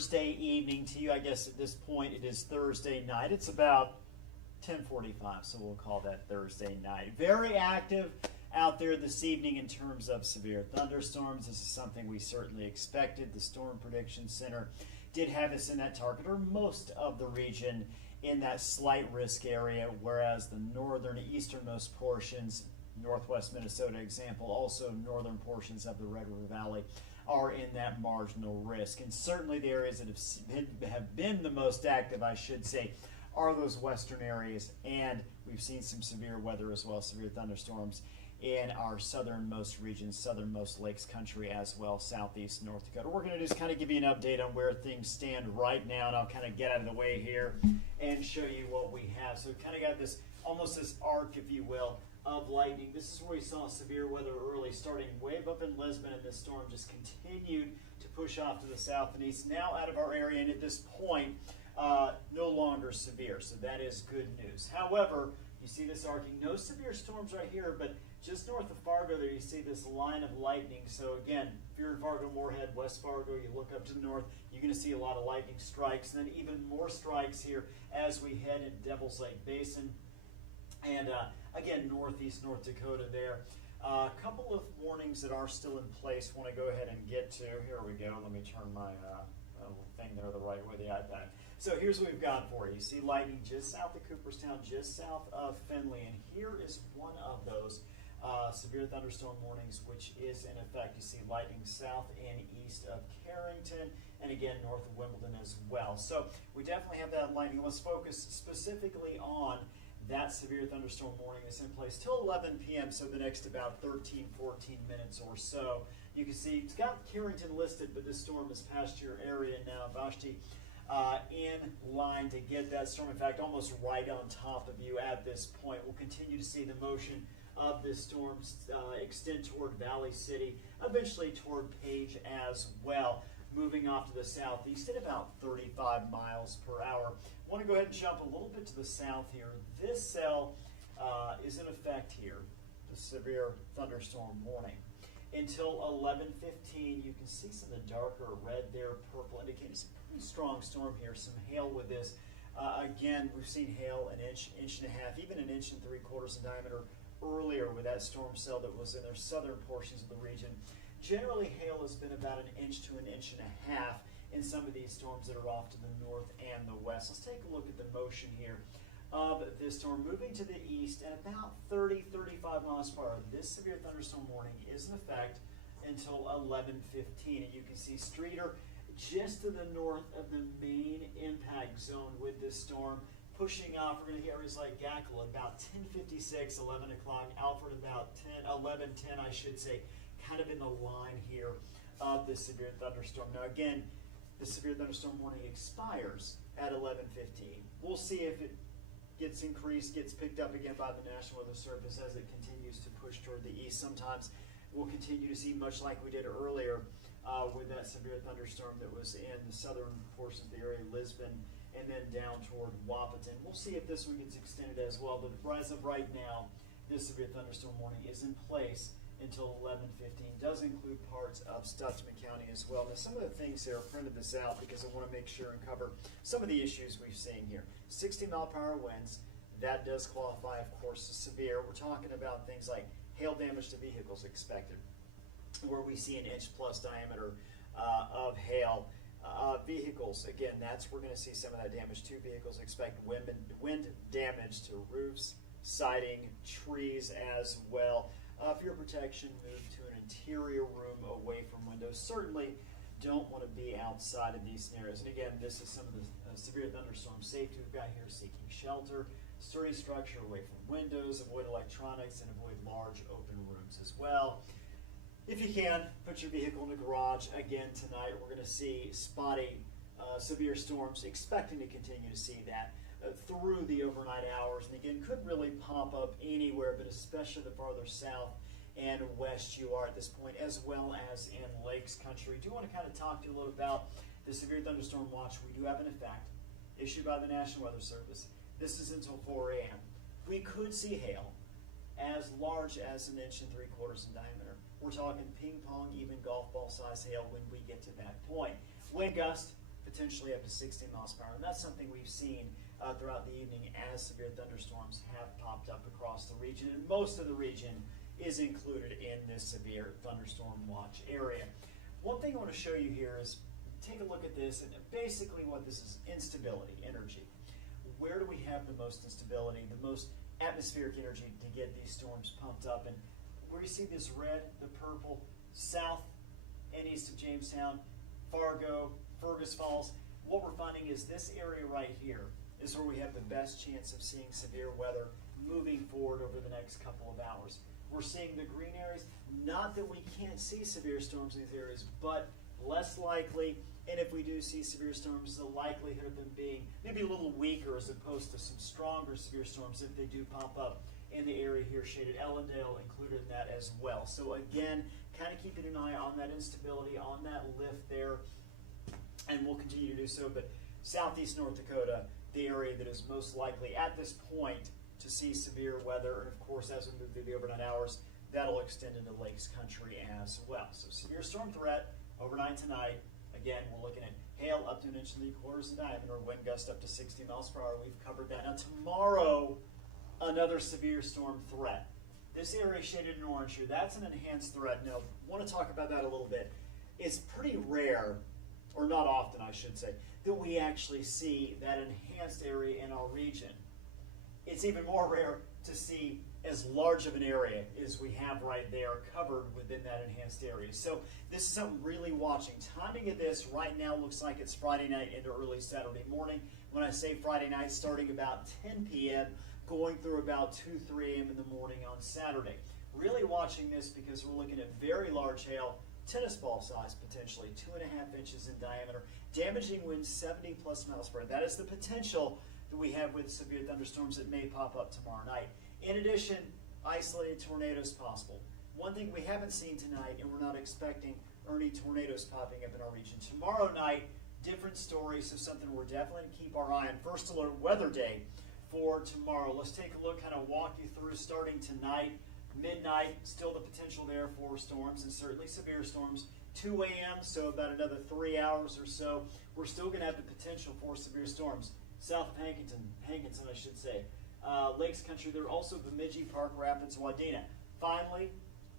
Thursday evening to you. I guess at this point it is Thursday night. It's about 10:45, so we'll call that Thursday night. Very active out there this evening in terms of severe thunderstorms. This is something we certainly expected. The Storm Prediction Center did have us in that target, or most of the region in that slight risk area, whereas the northern easternmost portions, northwest Minnesota example, also northern portions of the Red River Valley, are in that marginal risk. And certainly the areas that have been the most active, I should say, are those western areas. And we've seen some severe weather as well, severe thunderstorms in our southernmost regions, southernmost lakes country as well, southeast North Dakota. We're going to just kind of give you an update on where things stand right now, and I'll kind of get out of the way here and show you what we have. So we kind of got this, almost this arc, if you will, of lightning. This is where we saw severe weather early, starting way up in Lisbon, and this storm just continued to push off to the south and east, now out of our area, and at this point, no longer severe, so that is good news. However, you see this arcing, no severe storms right here, but just north of Fargo there, you see this line of lightning. So again, if you're in Fargo, Moorhead, West Fargo, you look up to the north, you're going to see a lot of lightning strikes, and then even more strikes here as we head into Devil's Lake Basin, and again, northeast North Dakota there. A couple of warnings that are still in place. Want to go ahead and get to. Here we go. Let me turn my thing there the right way, the iPad. So here's what we've got for you. You see lightning just south of Cooperstown, just south of Findlay, and here is one of those severe thunderstorm warnings, which is in effect. You see lightning south and east of Carrington, and again north of Wimbledon as well. So we definitely have that lightning. Let's focus specifically on that severe thunderstorm warning that's in place till 11 p.m., so the next about 13, 14 minutes or so. You can see it's got Carrington listed, but this storm has passed your area now. Vashti in line to get that storm, in fact, almost right on top of you at this point. We'll continue to see the motion of this storm extend toward Valley City, eventually toward Page as well, moving off to the southeast at about 35 miles per hour. I want to go ahead and jump a little bit to the south here. This cell is in effect here, the severe thunderstorm warning. Until 11:15, you can see some of the darker red there, purple, indicating some pretty strong storm here, some hail with this. Again, we've seen hail an inch, inch and a half, even an inch and 3/4 in diameter earlier with that storm cell that was in their southern portions of the region. Generally, hail has been about an inch to an inch and a half in some of these storms that are off to the north and the west. Let's take a look at the motion here of this storm moving to the east at about 30, 35 miles per hour. This severe thunderstorm warning is in effect until 11:15, and you can see Streeter just to the north of the main impact zone with this storm. Pushing off, we're going to hit areas like Gackle at about 10:56, 11 o'clock, Alfred about 11:10, I should say, kind of in the line here of this severe thunderstorm. Now again, the severe thunderstorm warning expires at 11:15. We'll see if it gets increased, gets picked up again by the National Weather Service as it continues to push toward the east. Sometimes we'll continue to see, much like we did earlier with that severe thunderstorm that was in the southern portions of the area, Lisbon, and then down toward Wahpeton. We'll see if this one gets extended as well, but as of right now, this severe thunderstorm warning is in place until 11:15. Does include parts of Stutsman County as well. Now, some of the things here, I printed this out because I want to make sure and cover some of the issues we've seen here. 60-mile-per-hour winds, that does qualify, of course, as severe. We're talking about things like hail damage to vehicles expected, where we see an inch-plus diameter of hail. Vehicles, again, we're going to see some of that damage to vehicles. Expect wind damage to roofs, siding, trees as well. For your protection, move to an interior room away from windows. Certainly don't want to be outside of these scenarios. And again, this is some of the severe thunderstorm safety we've got here: seeking shelter, sturdy structure away from windows, avoid electronics, and avoid large open rooms as well. If you can, put your vehicle in the garage. Again, tonight we're going to see spotty severe storms, expecting to continue to see that through the overnight hours, and again, could really pop up anywhere, but especially the farther south and west you are at this point, as well as in Lakes Country. I do want to kind of talk to you a little about the severe thunderstorm watch we do have in effect, issued by the National Weather Service. This is until 4 a.m. We could see hail as large as an inch and 3/4 in diameter. We're talking ping pong, even golf ball size hail when we get to that point. Wind gust potentially up to 60 miles per hour. And that's something we've seen throughout the evening as severe thunderstorms have popped up across the region. And most of the region is included in this severe thunderstorm watch area. One thing I want to show you here is take a look at this, and basically what this is: instability, energy. Where do we have the most instability, the most atmospheric energy to get these storms pumped up? And where you see this red, the purple, south and east of Jamestown, Fargo, Fergus Falls, what we're finding is this area right here is where we have the best chance of seeing severe weather moving forward over the next couple of hours. We're seeing the green areas, not that we can't see severe storms in these areas, but less likely. And if we do see severe storms, the likelihood of them being maybe a little weaker as opposed to some stronger severe storms if they do pop up in the area here shaded. Ellendale included in that as well. So again, kind of keeping an eye on that instability, on that lift there, and we'll continue to do so. But southeast North Dakota, the area that is most likely at this point to see severe weather, and of course as we move through the overnight hours, that'll extend into Lakes Country as well. So severe storm threat overnight tonight. Again, we're looking at hail up to 1 3/4 in diameter, wind gust up to 60 miles per hour. We've covered that. Now tomorrow, another severe storm threat. This area shaded in orange here, that's an enhanced threat. Now, I want to talk about that a little bit. It's pretty rare, or not often I should say, that we actually see that enhanced area in our region. It's even more rare to see as large of an area as we have right there covered within that enhanced area. So this is something really watching. Timing of this right now looks like it's Friday night into early Saturday morning. When I say Friday night, starting about 10 p.m., going through about 2, 3 a.m. in the morning on Saturday. Really watching this because we're looking at very large hail, tennis ball size potentially, 2.5 inches in diameter, damaging winds 70 plus miles per hour. That is the potential that we have with severe thunderstorms that may pop up tomorrow night. In addition, isolated tornadoes possible. One thing we haven't seen tonight, and we're not expecting any tornadoes popping up in our region. Tomorrow night, different story, so something we're definitely going to keep our eye on. First alert weather day for tomorrow. Let's take a look, kind of walk you through starting tonight. Midnight, still the potential there for storms, and certainly severe storms. 2 a.m., so about another 3 hours or so, we're still going to have the potential for severe storms. South of Hankinson, I should say. Lakes Country, there are also Bemidji, Park Rapids, Wadena. Finally,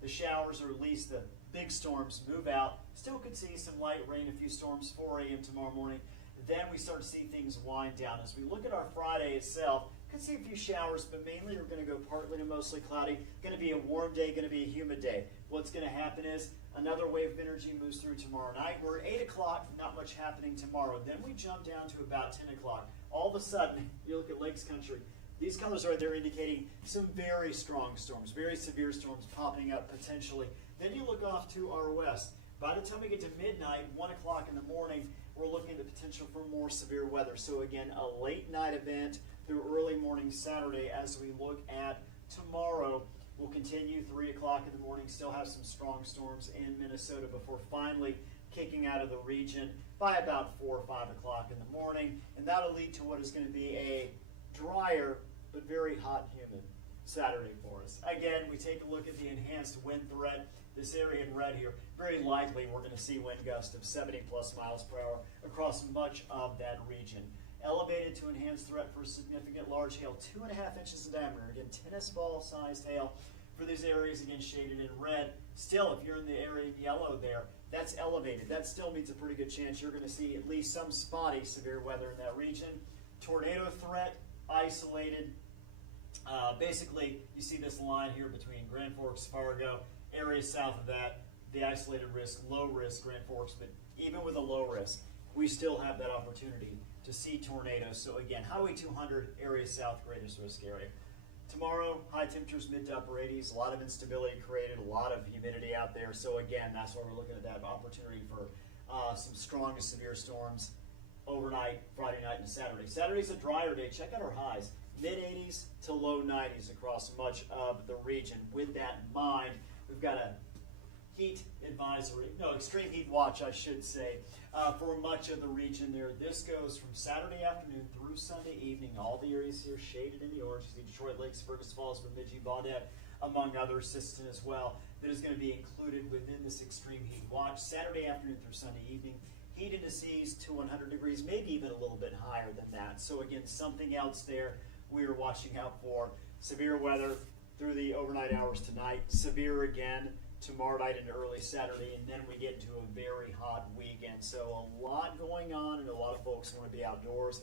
the showers, or at least the big storms, move out. Still could see some light rain, a few storms, 4 a.m. tomorrow morning. Then we start to see things wind down. As we look at our Friday itself, could see a few showers, but mainly we're going to go partly to mostly cloudy. Going to be a warm day, going to be a humid day. What's going to happen is another wave of energy moves through tomorrow night. We're at 8 o'clock, not much happening tomorrow. Then we jump down to about 10 o'clock. All of a sudden, you look at Lakes Country, these colors right there indicating some very strong storms, very severe storms popping up potentially. Then you look off to our west. By the time we get to midnight, 1 o'clock in the morning, we're looking at the potential for more severe weather. So again, a late night event through early morning Saturday. As we look at tomorrow, we'll continue 3 o'clock in the morning, still have some strong storms in Minnesota before finally kicking out of the region by about 4 or 5 o'clock in the morning. And that'll lead to what is going to be a drier but very hot and humid Saturday for us. Again, we take a look at the enhanced wind threat. This area in red here, very likely we're going to see wind gusts of 70 plus miles per hour across much of that region. Elevated to enhanced threat for significant large hail, 2.5 inches in diameter. Again, tennis ball sized hail for these areas, again shaded in red. Still, if you're in the area in yellow there, that's elevated. That still means a pretty good chance you're going to see at least some spotty severe weather in that region. Tornado threat, isolated. Basically, you see this line here between Grand Forks, Fargo, areas south of that, the isolated risk, low risk, Grand Forks, but even with a low risk, we still have that opportunity to see tornadoes. So again, Highway 200, area south, greatest risk area. Tomorrow, high temperatures, mid to upper 80s, a lot of instability created, a lot of humidity out there. So again, that's why we're looking at that opportunity for some strong to severe storms overnight, Friday night, and Saturday. Saturday's a drier day. Check out our highs. Mid-80s to low 90s across much of the region. With that in mind, we've got a heat advisory, no, extreme heat watch, I should say, for much of the region there. This goes from Saturday afternoon through Sunday evening. All the areas here shaded in the orange. You see Detroit Lakes, Fergus Falls, Bemidji, Baudette, among others, Siston as well, that is going to be included within this extreme heat watch. Saturday afternoon through Sunday evening. heat indices to 100 degrees, maybe even a little bit higher than that. So again, something else there we are watching out for. Severe weather through the overnight hours tonight, severe again tomorrow night and early Saturday, and then we get into a very hot weekend. So a lot going on, and a lot of folks want to be outdoors,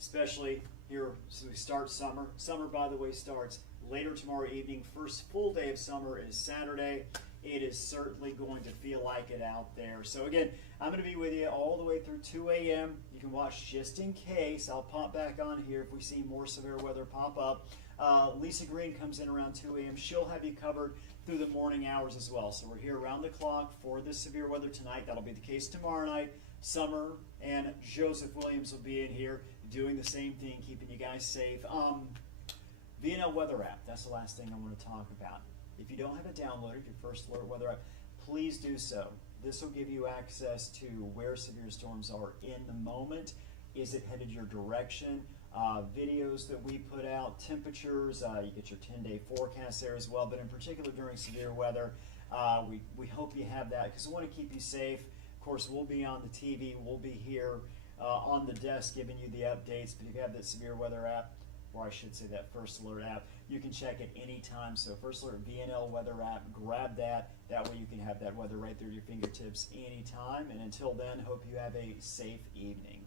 especially here as we start summer. Summer, by the way, starts later tomorrow evening. First full day of summer is Saturday. It is certainly going to feel like it out there. So again, I'm going to be with you all the way through 2 a.m. You can watch just in case. I'll pop back on here if we see more severe weather pop up. Lisa Green comes in around 2 a.m. She'll have you covered through the morning hours as well. So we're here around the clock for this severe weather tonight. That'll be the case tomorrow night. Summer and Joseph Williams will be in here doing the same thing, keeping you guys safe. VNL Weather app, that's the last thing I want to talk about. If you don't have it downloaded, your First Alert Weather app, please do so. This will give you access to where severe storms are in the moment. Is it headed your direction? Videos that we put out, temperatures, you get your 10-day forecast there as well, but in particular during severe weather, we hope you have that because we want to keep you safe. Of course, we'll be on the TV, we'll be here on the desk giving you the updates, but if you have that severe weather app, or I should say that First Alert app, you can check it anytime. So First Alert VNL Weather app, grab that. That way you can have that weather right through your fingertips anytime. And until then, hope you have a safe evening.